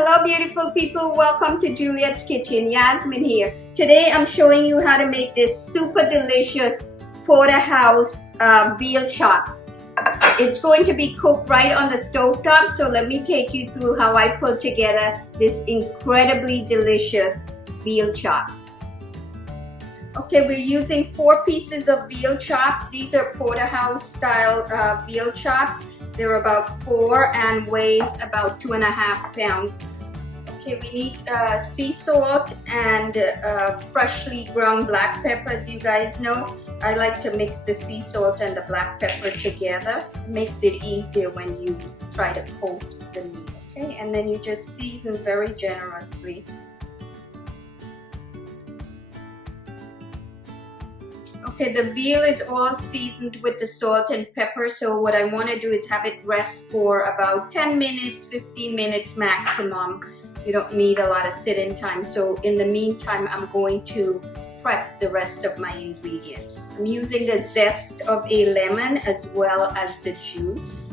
Hello beautiful people, welcome to Juliet's Kitchen. Yasmin here. Today I'm showing you how to make this super delicious porterhouse veal chops. It's going to be cooked right on the stovetop, so let me take you through how I put together this incredibly delicious veal chops. Okay, we're using 4 pieces of veal chops. These are porterhouse style veal chops. They're about 4 and weighs about 2.5 pounds. Okay, we need sea salt and freshly ground black pepper. As you guys know, I like to mix the sea salt and the black pepper together. It makes it easier when you try to coat the meat. Okay, and then you just season very generously. Okay, the veal is all seasoned with the salt and pepper, so what I want to do is have it rest for about 10 minutes, 15 minutes maximum. You don't need a lot of sit-in time, so in the meantime, I'm going to prep the rest of my ingredients. I'm using the zest of a lemon as well as the juice.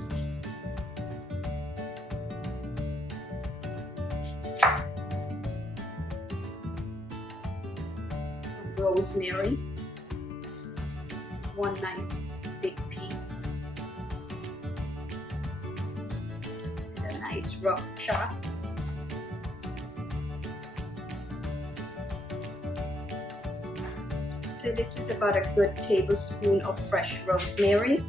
Rosemary. 1 nice big piece. A nice rough chop. So this is about a good tablespoon of fresh rosemary.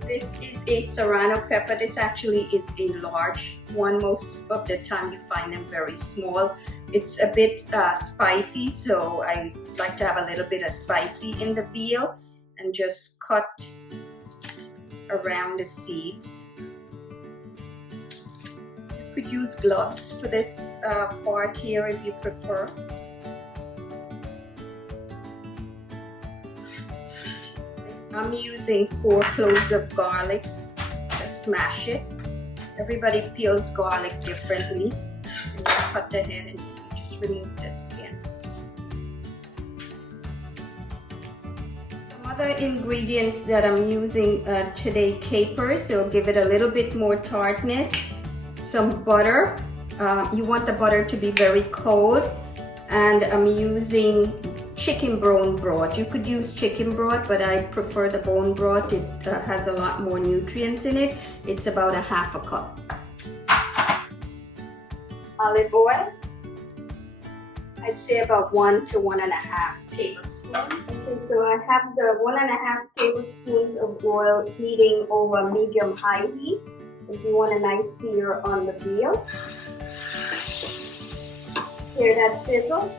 This is a serrano pepper. This actually is a large one. Most of the time you find them very small. It's a bit spicy, so I like to have a little bit of spicy in the veal, and just cut around the seeds. You could use gloves for this part here if you prefer. I'm using 4 cloves of garlic to smash it. Everybody peels garlic differently. And you cut the head and you just remove the skin. Some other ingredients that I'm using today: capers, it'll give it a little bit more tartness. Some butter. You want the butter to be very cold. And I'm using chicken bone broth. You could use chicken broth, but I prefer the bone broth. It has a lot more nutrients in it. It's about a 1/2 cup. Olive oil. I'd say about 1 to 1.5 tablespoons. Okay, so I have the 1.5 tablespoons of oil heating over medium-high heat. If you want a nice sear on the veal. Hear that sizzle?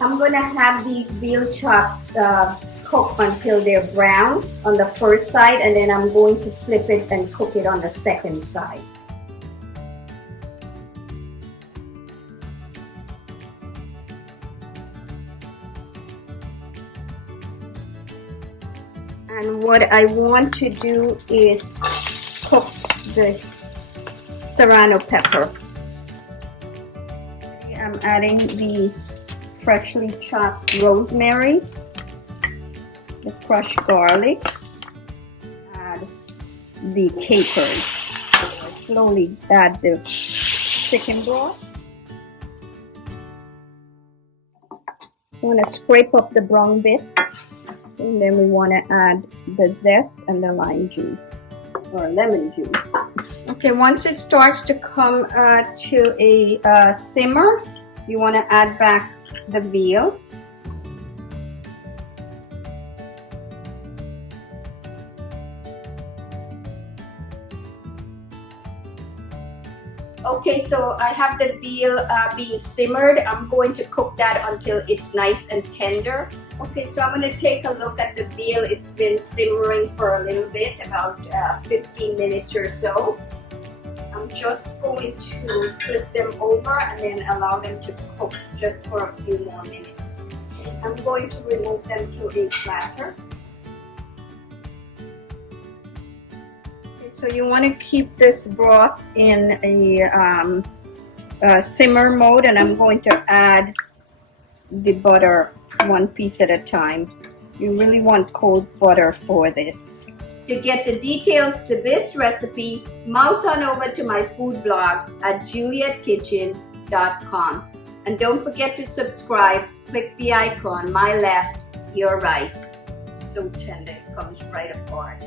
I'm going to have these veal chops cook until they're brown on the first side, and then I'm going to flip it and cook it on the second side. And what I want to do is cook the serrano pepper. I'm adding the freshly chopped rosemary, the crushed garlic, add the capers. Slowly add the chicken broth. You want to scrape up the brown bits, and then we want to add the zest and the lime juice or lemon juice. Okay, once it starts to come to a simmer, you want to add back the veal. Okay, so I have the veal being simmered. I'm going to cook that until it's nice and tender. Okay, so I'm going to take a look at the veal. It's been simmering for a little bit, about 15 minutes or so. I'm just going to flip them over and then allow them to cook just for a few more minutes. I'm going to remove them to a platter. Okay, so you want to keep this broth in a simmer mode, and I'm going to add the butter 1 piece at a time. You really want cold butter for this. To get the details to this recipe, mouse on over to my food blog at julietkitchen.com. And don't forget to subscribe. Click the icon, my left, your right. So tender, it comes right apart.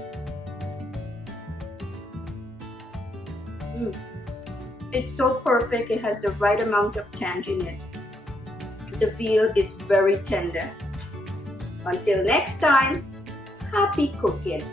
It's so perfect. It has the right amount of tanginess. The veal is very tender. Until next time, happy cooking.